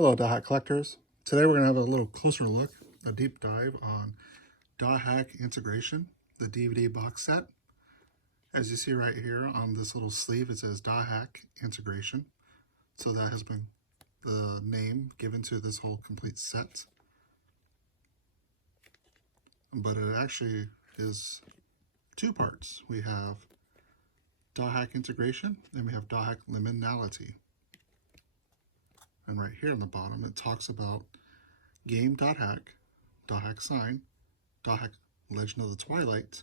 Hello, Dothack Collectors. Today we're going to have a little closer look, a deep dive on Dothack Integration, the DVD box set. As you see right here on this little sleeve, it says Dothack Integration. So that has been the name given to this whole complete set. But it actually is two parts. We have Dothack Integration and we have Dothack Liminality. And right here on the bottom, it talks about Game Dothack, Dothack Sign, Dothack Legend of the Twilight,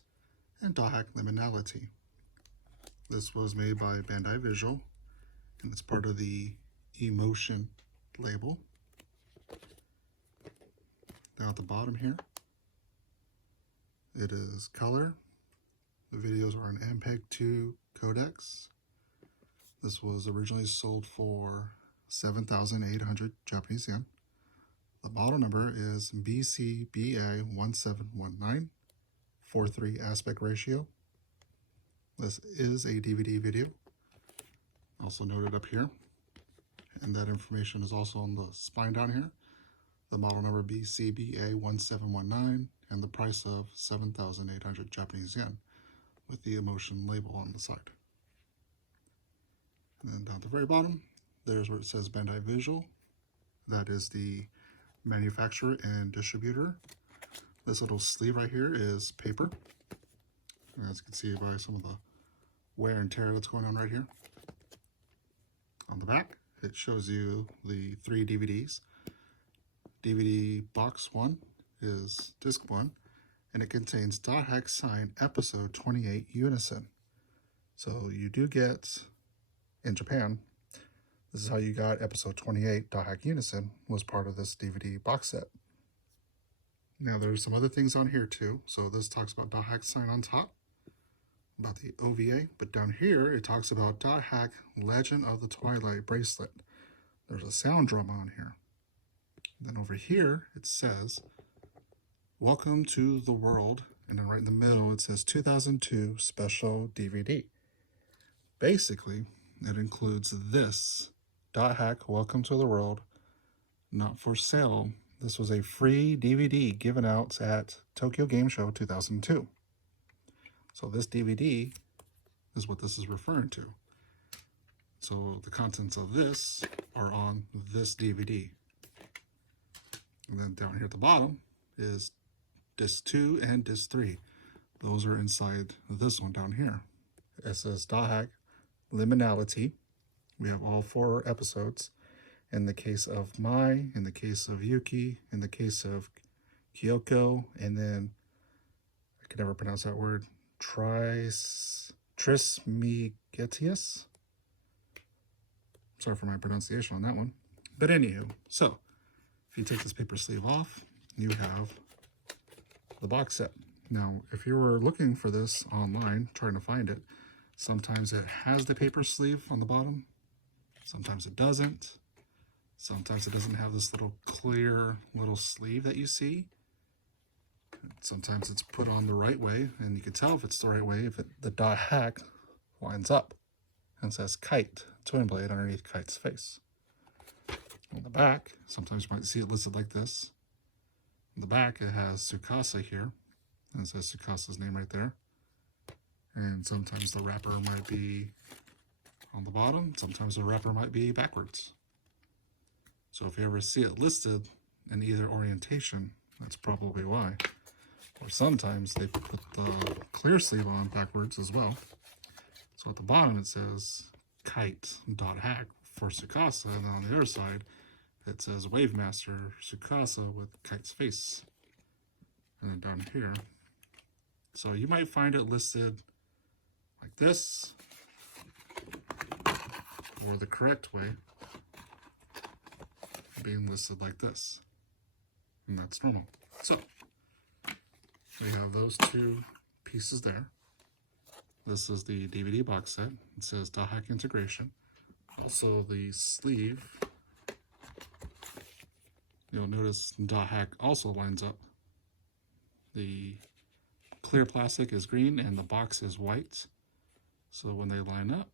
and Dothack Liminality. This was made by Bandai Visual, and it's part of the Emotion label. Now at the bottom here, it is color. The videos are an MPEG-2 codecs. This was originally sold for 7,800 Japanese yen. The model number is BCBA1719, 4:3 aspect ratio. This is a DVD video, also noted up here. And that information is also on the spine down here. The model number BCBA1719 and the price of 7,800 Japanese yen with the Emotion label on the side. And then down at the very bottom, there's where it says Bandai Visual. That is the manufacturer and distributor. This little sleeve right here is paper. And as you can see by some of the wear and tear that's going on right here. On the back, it shows you the 3 DVDs. DVD box 1 is disc 1, and it contains Dothack Sign episode 28 Unison. So you do get, in Japan, this is how you got episode 28, Dothack Unison, was part of this DVD box set. Now there's some other things on here too. So this talks about Dothack Sign on top, about the OVA, but down here it talks about Dothack Legend of the Twilight Bracelet. There's a sound drum on here. Then over here it says, Welcome to the World, and then right in the middle it says 2002 Special DVD. Basically, it includes this Dothack Welcome to the World, not for sale. This was a free DVD given out at TokyoGameShow 2002. So this DVD is what this is referring to. So the contents of this are on this DVD. And then down here at the bottom is disc 2 and disc 3. Those are inside this one down here. It says Dothack Liminality. We have all 4 episodes. In the case of Mai, in the case of Yuki, in the case of Kyoko, and then, I can never pronounce that word, Trismegistus. Sorry for my pronunciation on that one. But anywho, so, if you take this paper sleeve off, you have the box set. Now, if you were looking for this online, trying to find it, sometimes it has the paper sleeve on the bottom. Sometimes it doesn't. Sometimes it doesn't have this little clear little sleeve that you see. Sometimes it's put on the right way, and you can tell if it's the right way if the Dothack lines up and says Kite, twin blade underneath Kite's face. On the back, sometimes you might see it listed like this. On the back, it has Tsukasa here, and it says Tsukasa's name right there. And sometimes the wrapper might be on the bottom, sometimes the wrapper might be backwards. So if you ever see it listed in either orientation, that's probably why. Or sometimes they put the clear sleeve on backwards as well. So at the bottom it says Kite Dothack for Tsukasa, and then on the other side it says Wavemaster Tsukasa with Kite's face. And then down here. So you might find it listed like this, or the correct way being listed like this, and that's normal. So we have those 2 pieces there. This is the DVD box set. It says Dothack Integration. Also the sleeve, you'll notice Dothack also lines up. The clear plastic is green and the box is white. So when they line up,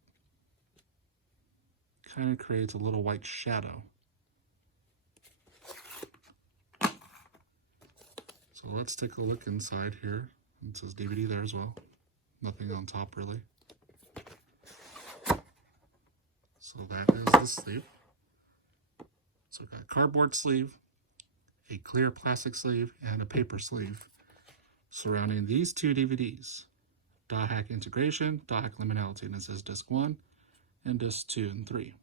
kind of creates a little white shadow. let's take a look inside here. It says DVD there as well. Nothing on top really. So that is the sleeve. So we've got a cardboard sleeve, a clear plastic sleeve, and a paper sleeve surrounding these two DVDs. Dothack Integration, Dothack Liminality, and it says Disc 1 and Disc 2 and 3.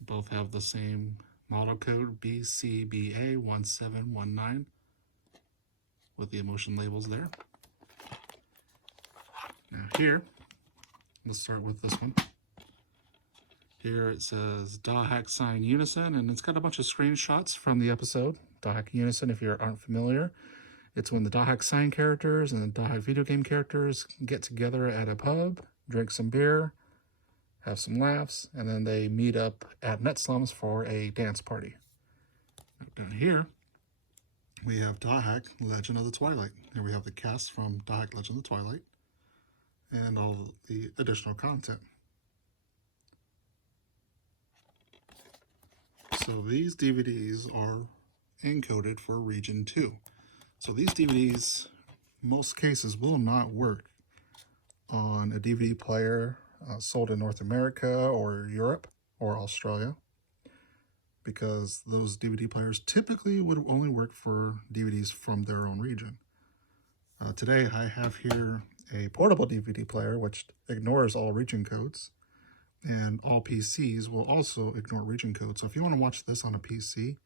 Both have the same model code BCBA1719 with the emotion labels there. Now here, let's start with this one. Here it says Dothack Sign Unison, and it's got a bunch of screenshots from the episode. Dothack Unison, if you aren't familiar, it's when the Dothack Sign characters and the Dothack video game characters get together at a pub, drink some beer, have some laughs, and then they meet up at Net Slums for a dance party. Down here, we have Dothack Legend of the Twilight. Here we have the cast from Dothack Legend of the Twilight and all the additional content. So these DVDs are encoded for Region 2. So these DVDs, most cases, will not work on a DVD player sold in North America or Europe or Australia, because those DVD players typically would only work for DVDs from their own region. Today I have here a portable DVD player which ignores all region codes, and all PCs will also ignore region codes. So if you want to watch this on a PC,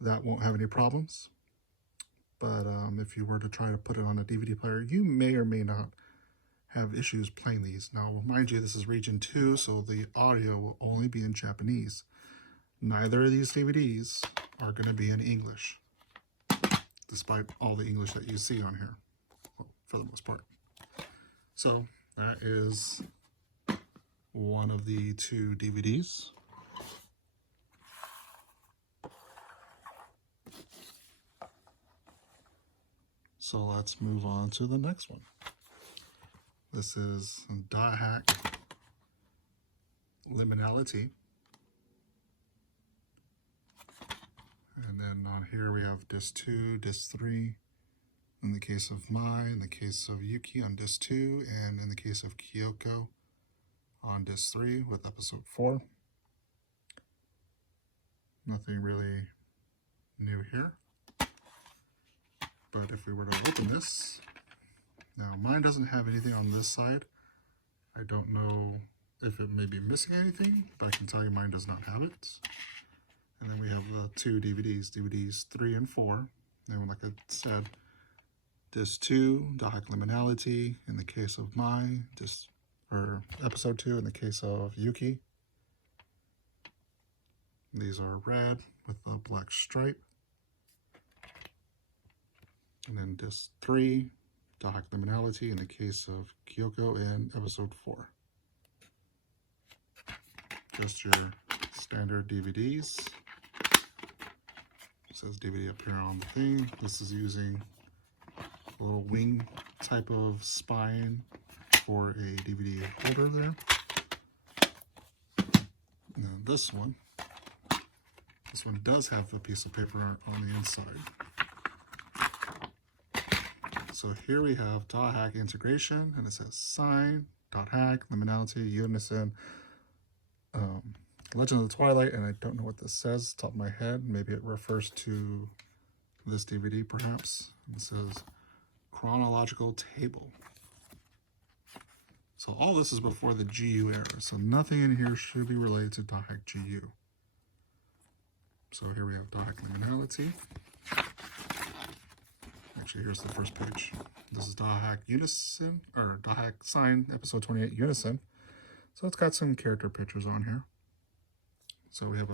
that won't have any problems. But if you were to try to put it on a DVD player, you may or may not have issues playing these. Now, mind you, this is Region 2, so the audio will only be in Japanese. Neither of these DVDs are going to be in English, despite all the English that you see on here, well, for the most part. So that is one of the two DVDs. So let's move on to the next one. This is Dothack Liminality. And then on here we have Disc 2, Disc 3, in the case of Mai, in the case of Yuki on Disc 2, and in the case of Kyoko on Disc 3 with Episode 4. Nothing really new here. But if we were to open this, now mine doesn't have anything on this side. I don't know if it may be missing anything, but I can tell you mine does not have it. And then we have the two DVDs, DVDs 3 and 4. And like I said, Disc 2, Dothack Liminality in the case of Mai, Episode 2 in the case of Yuki. These are red with a black stripe. And then Disc 3, Dothack Liminality in the case of Kyoko in Episode 4. Just your standard DVDs. It says DVD up here on the thing. This is using a little wing type of spine for a DVD holder there. Now this one does have a piece of paper on the inside. So here we have Dothack Integration, and it says Sign, Dothack, Liminality, Unison, Legend of the Twilight, and I don't know what this says off the top of my head. Maybe it refers to this DVD, perhaps. It says Chronological Table. So all this is before the GU era, so nothing in here should be related to Dothack GU. So here we have Dothack Liminality. Actually, here's the first page. This is Dothack Unison, or Dothack Sign, Episode 28 Unison. So it's got some character pictures on here. So we have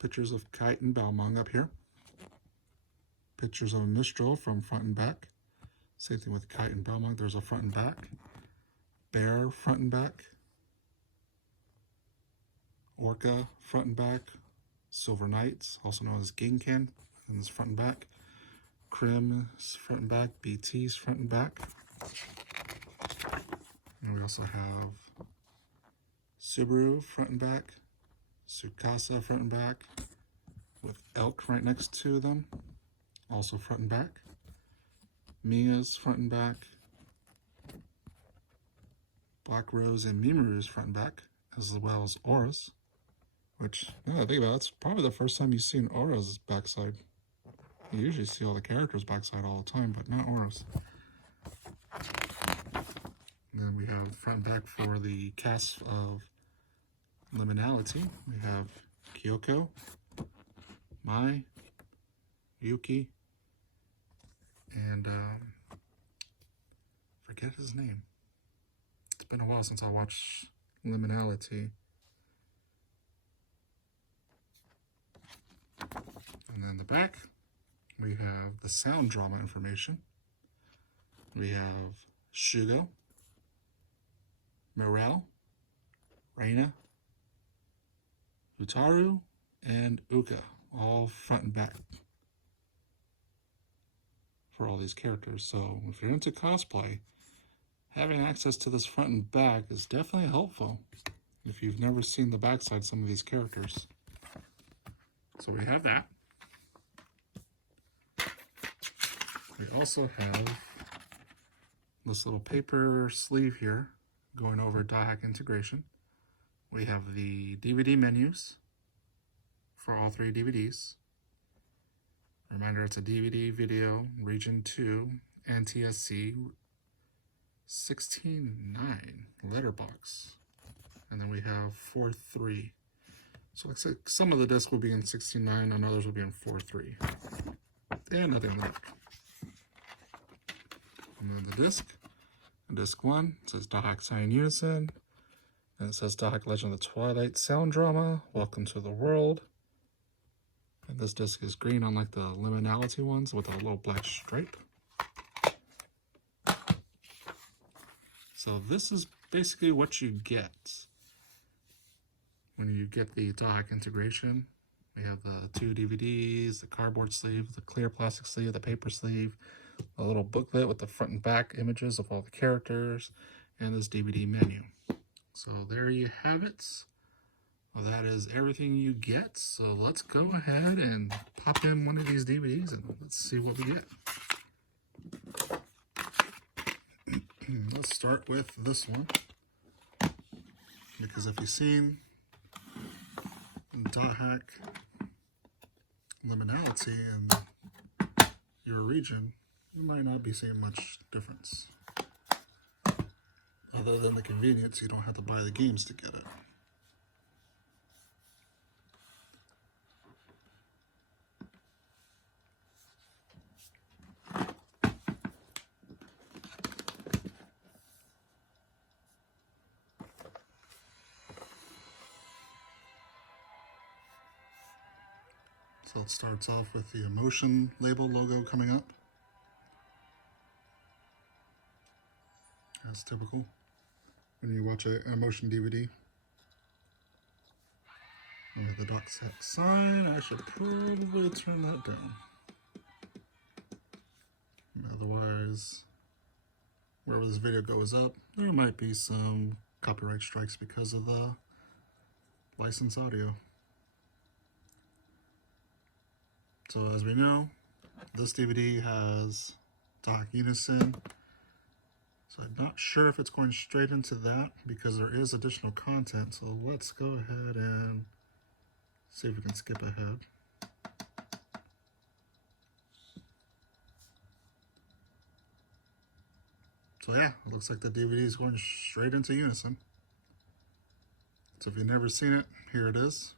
pictures of Kite and Balmung up here. Pictures of Mistral from front and back. Same thing with Kite and Balmung. There's a front and back. Bear front and back. Orca front and back. Silver Knights, also known as Ginkan, and this front and back. Krim's front and back. BT's front and back. And we also have Subaru front and back, Tsukasa front and back, with Elk right next to them, also front and back. Mia's front and back. Black Rose and Mimuru's front and back, as well as Aura's, which, now that I think about it, it's probably the first time you've seen Aura's backside. You usually see all the characters' backside all the time, but not Aura's. And then we have front and back for the cast of Liminality. We have Kyoko, Mai, Yuki, and forget his name. It's been a while since I watched Liminality. And then the back, we have the sound drama information. We have Shugo, Morel, Reina, Utaru, and Uka, all front and back for all these characters. So if you're into cosplay, having access to this front and back is definitely helpful if you've never seen the backside of some of these characters. So we have that. We also have this little paper sleeve here going over Dothack integration. We have the DVD menus for all 3 DVDs. Reminder, it's a DVD video, region 2, NTSC 16.9 letterbox. And then we have 4.3. So looks like some of the discs will be in 16.9 and others will be in 4.3. And nothing left. And then the disc. Disc 1 says Dothack Sign Unison. And it says Dothack Legend of the Twilight Sound Drama. Welcome to the world. And this disc is green, unlike the Liminality ones with a little black stripe. So this is basically what you get when you get the Dothack integration. We have the 2 DVDs, the cardboard sleeve, the clear plastic sleeve, the paper sleeve, a little booklet with the front and back images of all the characters, and this DVD menu. So there you have it. Well, that is everything you get. So let's go ahead and pop in one of these DVDs and let's see what we get. Let's start with this one, because if you've seen Dothack Liminality in your region, you might not be seeing much difference. Other than the convenience, you don't have to buy the games to get it. So it starts off with the Emotion label logo coming up. As typical when you watch an Emotion DVD. And with the Dothack sign, I should probably turn that down. Otherwise, wherever this video goes up, there might be some copyright strikes because of the licensed audio. So as we know, this DVD has Dothack Unison. So I'm not sure if it's going straight into that because there is additional content. So let's go ahead and see if we can skip ahead. So yeah, it looks like the DVD is going straight into Unison. So if you've never seen it, here it is.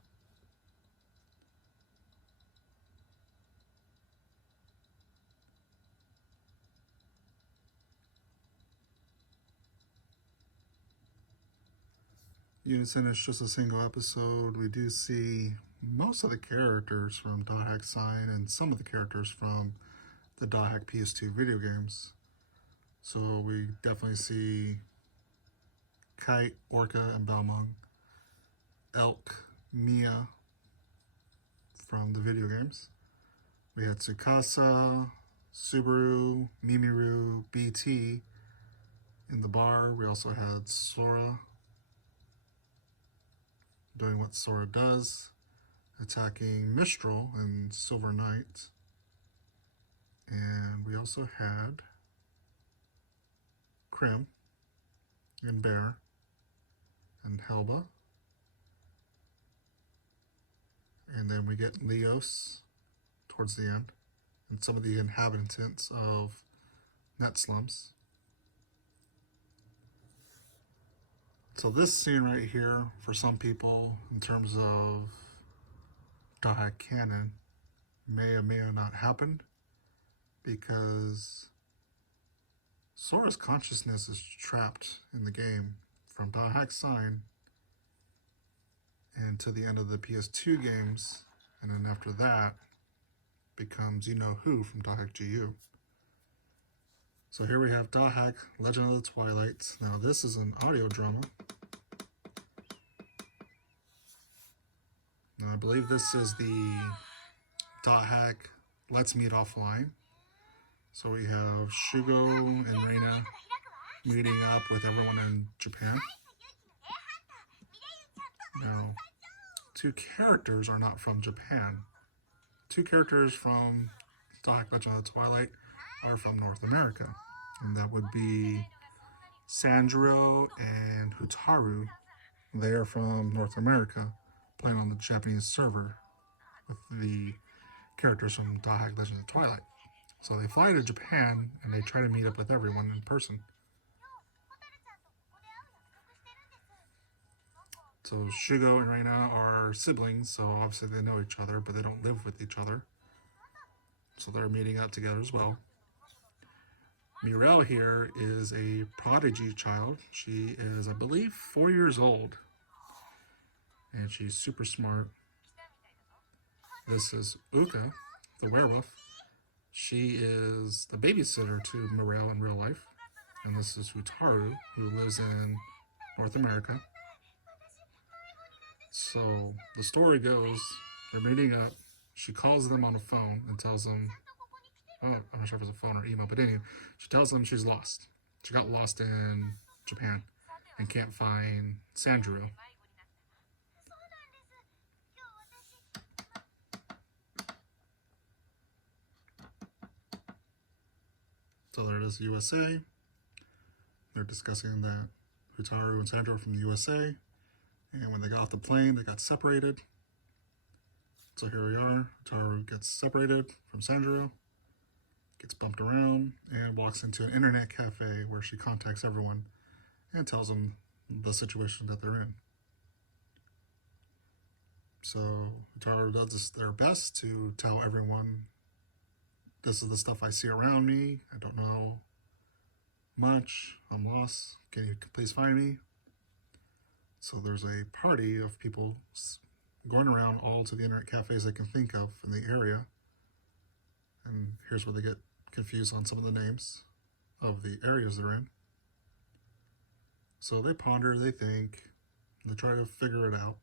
Unison is just a single episode. We do see most of the characters from Dothack Sign and some of the characters from the Dothack PS2 video games. So we definitely see Kite, Orca, and Balmung, Elk, Mia from the video games. We had Tsukasa, Subaru, Mimiru, BT in the bar. We also had Sora doing what Sora does, attacking Mistral and Silver Knight. And we also had Krim and Bear and Helba. And then we get Leos towards the end, and some of the inhabitants of Net Slums. So this scene right here, for some people, in terms of Dothack canon, may or may have not happened, because Sora's consciousness is trapped in the game from Dothack's sign and to the end of the PS2 games, and then after that becomes You Know Who from Dothack GU. So here we have Dothack, Legend of the Twilight. Now this is an audio drama. Now I believe this is the Dothack Let's Meet Offline. So we have Shugo and Reina meeting up with everyone in Japan. Now, 2 characters are not from Japan. 2 characters from Dothack Legend of the Twilight are from North America. And that would be Sanjuro and Hotaru. They are from North America, playing on the Japanese server with the characters from Dothack Legend of the Twilight. So they fly to Japan and they try to meet up with everyone in person. So Shugo and Reina are siblings, so obviously they know each other, but they don't live with each other. So they're meeting up together as well. Mirelle here is a prodigy child. She is, I believe, 4 years old. And she's super smart. This is Uka, the werewolf. She is the babysitter to Mirelle in real life. And this is Hotaru, who lives in North America. So the story goes, they're meeting up. She calls them on the phone and tells them, oh, I'm not sure if it's a phone or email, but anyway, she tells them she's lost. She got lost in Japan and can't find Sanjuro. So there it is, USA. They're discussing that Hotaru and Sanjuro are from the USA. And when they got off the plane, they got separated. So here we are. Hotaru gets separated from Sanjuro, gets bumped around, and walks into an internet cafe where she contacts everyone and tells them the situation that they're in. So Hotaru does their best to tell everyone, this is the stuff I see around me. I don't know much. I'm lost. Can you please find me? So there's a party of people going around all to the internet cafes they can think of in the area. And here's where they get confused on some of the names of the areas they're in. So they ponder, they think, they try to figure it out.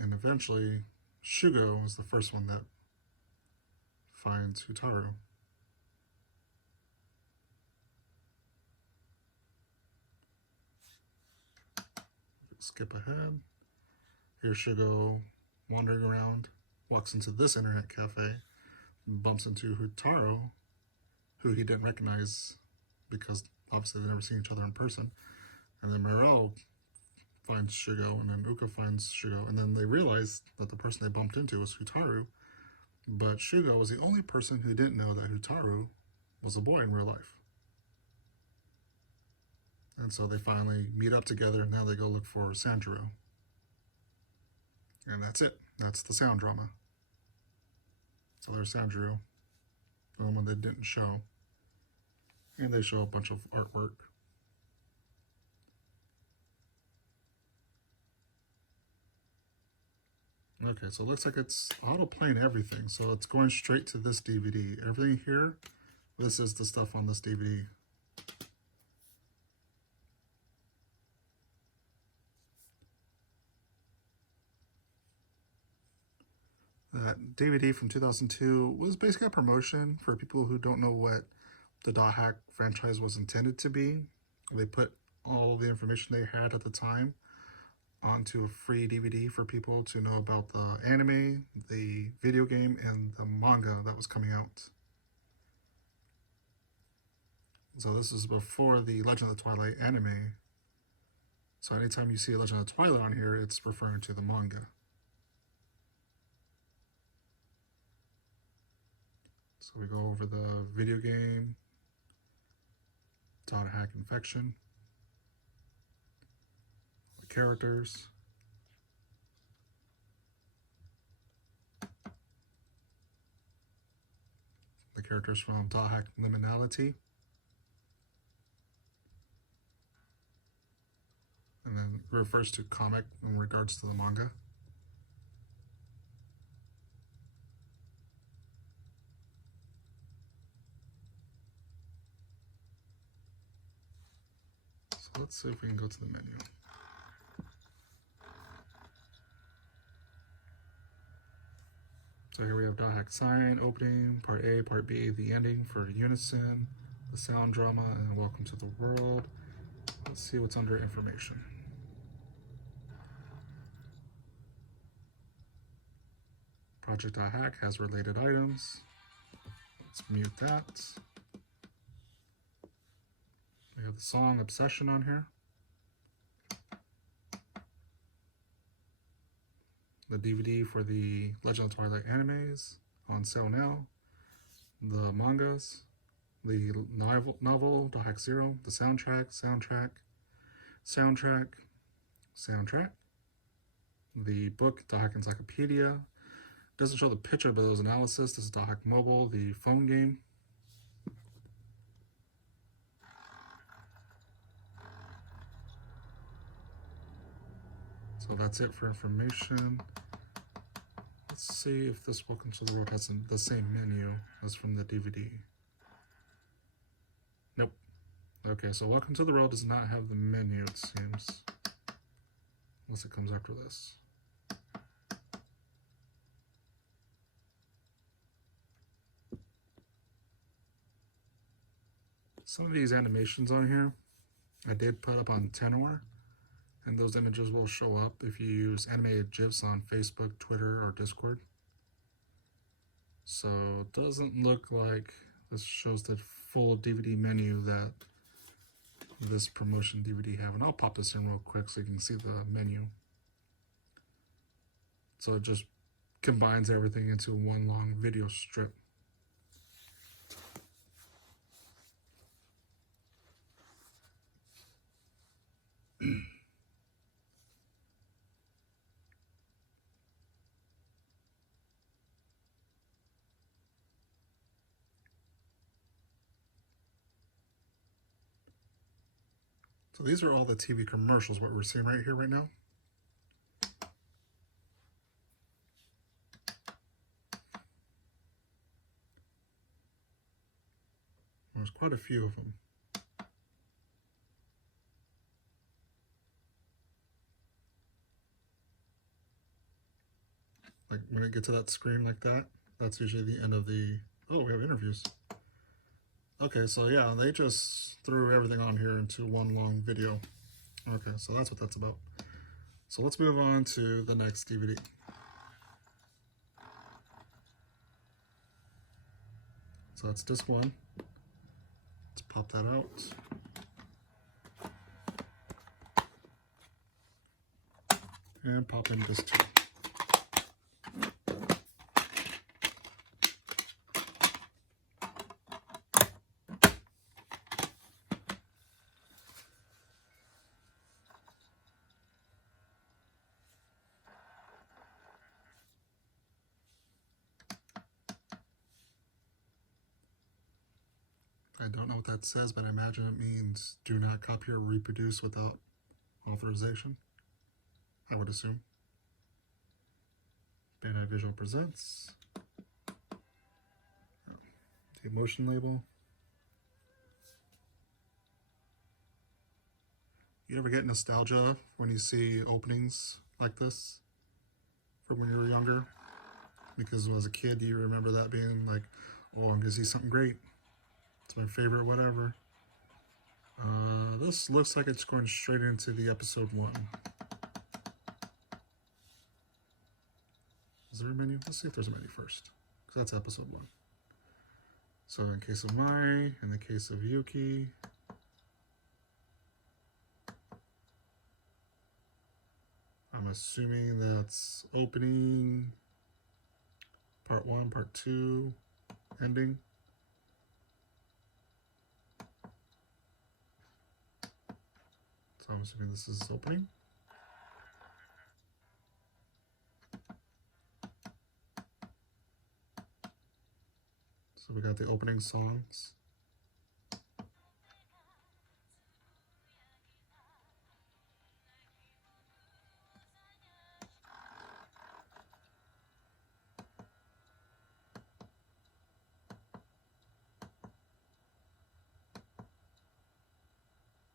And eventually, Shugo is the first one that finds Hotaru. Skip ahead. Here's Shugo wandering around, walks into this internet cafe, bumps into Hotaru, who he didn't recognize because obviously they've never seen each other in person. And then Mirelle finds Shugo, and then Uka finds Shugo, and then they realize that the person they bumped into was Hotaru, but Shugo was the only person who didn't know that Hotaru was a boy in real life. And so they finally meet up together, and now they go look for Sanjuro. And that's it. That's the sound drama. So there's Sanjuro, the one they didn't show. And they show a bunch of artwork. Okay, so it looks like it's auto-playing everything. So it's going straight to this DVD. Everything here, this is the stuff on this DVD. That DVD from 2002 was basically a promotion for people who don't know what the Dothack franchise was intended to be. They put all the information they had at the time onto a free DVD for people to know about the anime, the video game, and the manga that was coming out. So this is before the Legend of the Twilight anime. So anytime you see Legend of the Twilight on here, it's referring to the manga. So we go over the video game, Dothack Infection, the characters, from Dothack Liminality, and then refers to comic in regards to the manga. So let's see if we can go to the menu. So here we have Dothack Sign, opening, part A, part B, the ending for Unison, the sound drama, and welcome to the world. Let's see what's under information. Project Dothack has related items. Let's mute that. We have the song Obsession on here. The DVD for the Legend of Twilight animes on sale now. The mangas, the novel Dothack Zero, the soundtrack, the book Dothack Encyclopedia. Doesn't show the picture, but there's analysis. This is Dothack Mobile, the phone game. So that's it for information. Let's see if this Welcome to the World has the same menu as from the DVD. Nope. Okay, so Welcome to the World does not have the menu, it seems. Unless it comes after this. Some of these animations on here, I did put up on Tenor. And those images will show up if you use animated GIFs on Facebook, Twitter, or Discord. So it doesn't look like this shows the full DVD menu that this promotion DVD have. And I'll pop this in real quick so you can see the menu. So it just combines everything into one long video strip. So these are all the TV commercials, what we're seeing right here, right now. There's quite a few of them. Like when I get to that screen like that, that's usually the end of the, oh, we have interviews. Okay, so yeah, they just threw everything on here into one long video. Okay, so that's what that's about. So let's move on to the next DVD. So that's disc one. Let's pop that out. And pop in disc two. I don't know what that says, but I imagine it means do not copy or reproduce without authorization, I would assume. Bandai Visual presents the emotion label. You ever get nostalgia when you see openings like this from when you were younger? Because as a kid, you remember that being like, oh, I'm gonna see something great. It's my favorite, whatever. This looks like it's going straight into the episode 1. Is there a menu? Let's see if there's a menu first, because that's episode 1. So in case of Mai, in the case of Yuki, I'm assuming that's opening, part 1, part 2, ending. So I'm assuming this is opening. So we got the opening songs.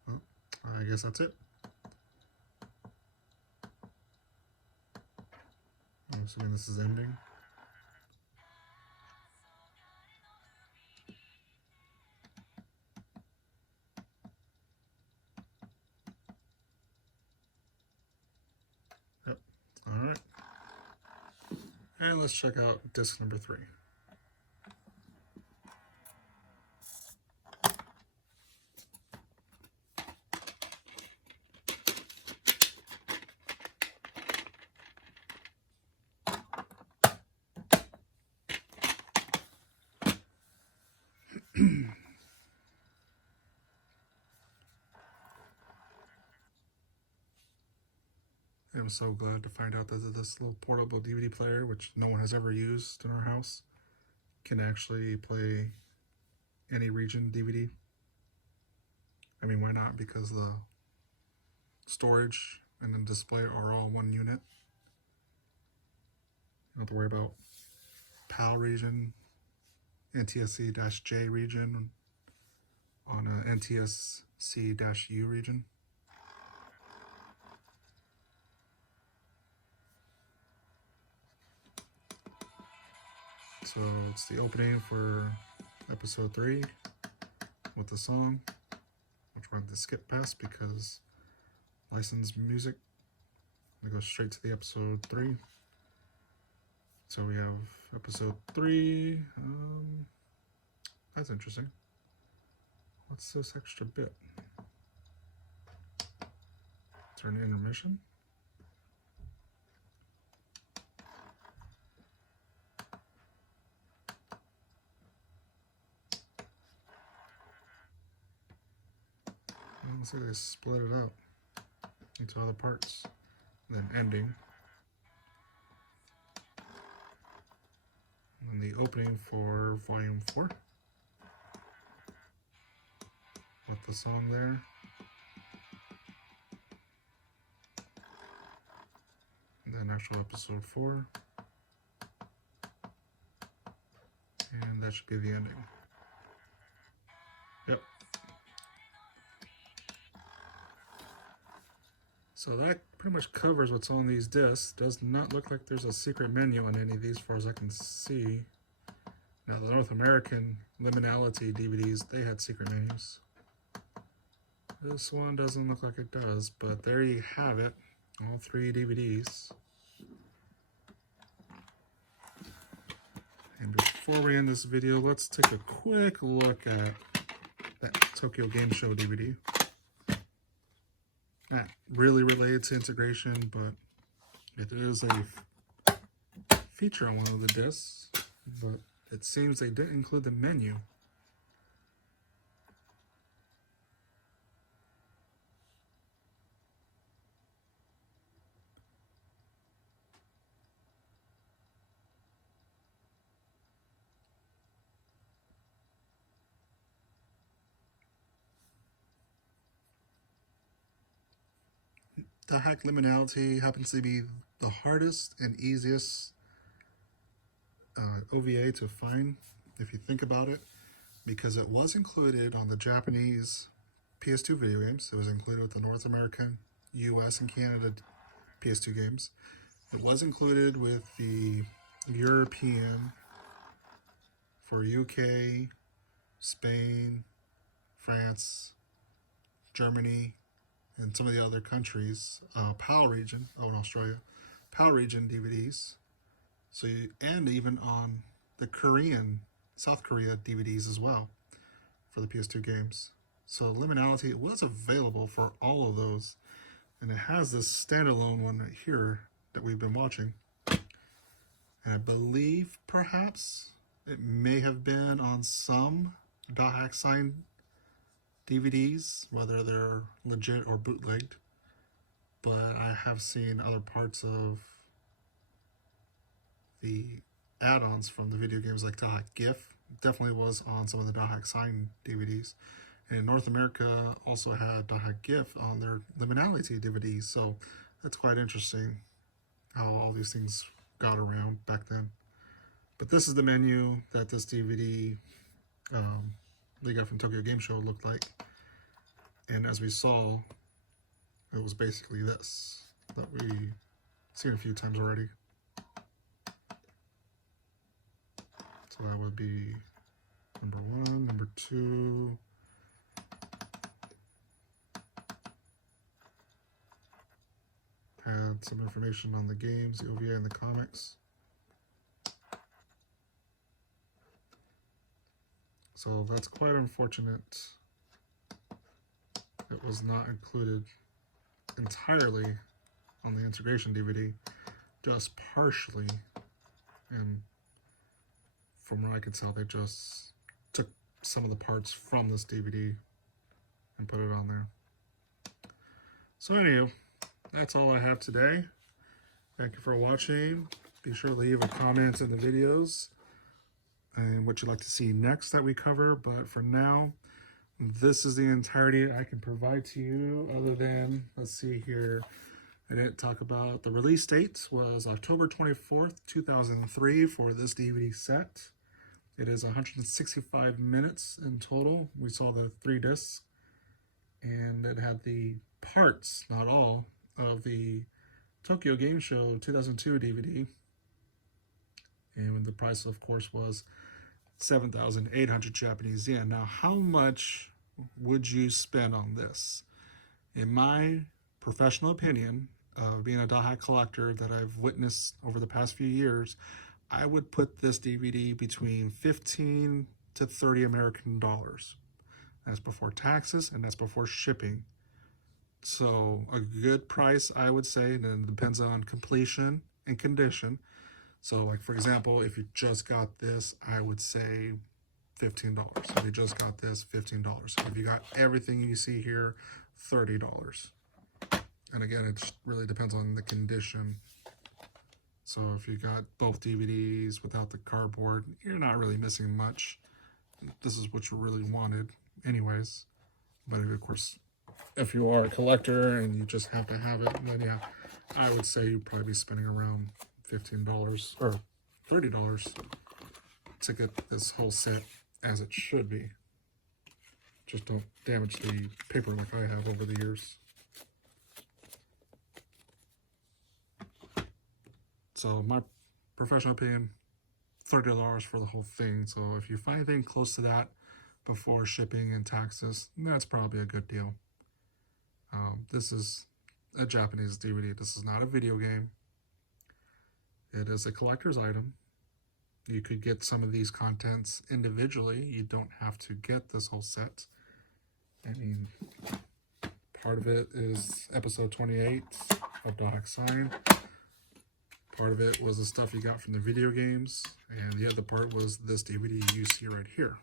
Well, I guess that's it. I'm assuming this is ending. Yep. All right. And let's check out disc number 3. I'm so glad to find out that this little portable DVD player, which no one has ever used in our house, can actually play any region DVD. I mean, why not? Because the storage and the display are all one unit. You don't have to worry about PAL region, NTSC-J region on a NTSC-U region. So it's the opening for episode 3 with the song, which we're going to skip past because licensed music. I'm going to go straight to the episode 3. So we have episode 3. That's interesting. What's this extra bit? Is there an intermission? Looks like they split it out into other parts, then ending, and the opening for volume 4 with the song there, and then actual episode 4, and that should be the ending. Yep. So that pretty much covers what's on these discs. Does not look like there's a secret menu on any of these, as far as I can see. Now, the North American Liminality DVDs, they had secret menus. This one doesn't look like it does, but there you have it. All 3 DVDs. And before we end this video, let's take a quick look at that TokyoGameShow DVD. Not really related to integration, but it is a feature on one of the discs, but it seems they didn't include the menu. Dothack Liminality happens to be the hardest and easiest OVA to find, if you think about it, because it was included on the Japanese PS2 video games. It was included with the North American, US, and Canada PS2 games. It was included with the European for UK, Spain, France, Germany, and some of the other countries, PAL region, in Australia, PAL region DVDs. So and even on the South Korea DVDs as well for the PS2 games. So Liminality was available for all of those, and it has this standalone one right here that we've been watching. And I believe perhaps it may have been on some Dothack signed DVDs, whether they're legit or bootlegged. But I have seen other parts of the add-ons from the video games like Dothack GIF. Definitely was on some of the Dothack signed DVDs. And in North America also had Dothack GIF on their Liminality DVDs. So that's quite interesting how all these things got around back then. But this is the menu that this DVD they got from TokyoGameShow looked like. And as we saw, it was basically this that we've seen a few times already. So that would be number 1, number 2. Had some information on the games, the OVA, and the comics. So that's quite unfortunate. It was not included entirely on the integration DVD, just partially. And from what I could tell, they just took some of the parts from this DVD and put it on there. So anyway, that's all I have today. Thank you for watching. Be sure to leave a comment in the videos and what you'd like to see next that we cover. But for now, this is the entirety I can provide to you, other than, let's see here, I didn't talk about the release date was October 24th, 2003 for this DVD set. It is 165 minutes in total. We saw the 3 discs, and it had the parts, not all, of the TokyoGameShow 2002 DVD. And the price, of course, was 7,800 Japanese yen. Now, how much would you spend on this? In my professional opinion, of being a Dothack collector that I've witnessed over the past few years, I would put this DVD between 15 to 30 American dollars. That's before taxes and that's before shipping. So a good price, I would say, and it depends on completion and condition. So like, for example, if you just got this, I would say $15. If you just got this, $15. If you got everything you see here, $30. And again, it really depends on the condition. So if you got both DVDs without the cardboard, you're not really missing much. This is what you really wanted anyways. But of course, if you are a collector and you just have to have it, then yeah, I would say you'd probably be spending around $15 or $30 to get this whole set as it should be. Just don't damage the paper like I have over the years. So my professional opinion, $30 for the whole thing. So if you find anything close to that before shipping and taxes, that's probably a good deal. This is a Japanese DVD. This is not a video game. It is a collector's item. You could get some of these contents individually. You don't have to get this whole set. I mean, part of it is episode 28 of Dothack Sign. Part of it was the stuff you got from the video games, and the other part was this DVD you see right here.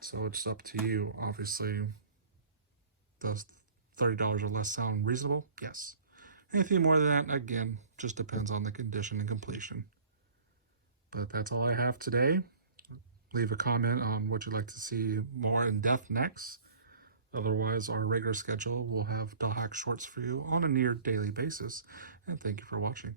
So it's up to you. Obviously, does $30 or less sound reasonable? Yes. Anything more than that, again, just depends on the condition and completion. But that's all I have today. Leave a comment on what you'd like to see more in depth next. Otherwise, our regular schedule will have Dothack shorts for you on a near daily basis. And thank you for watching.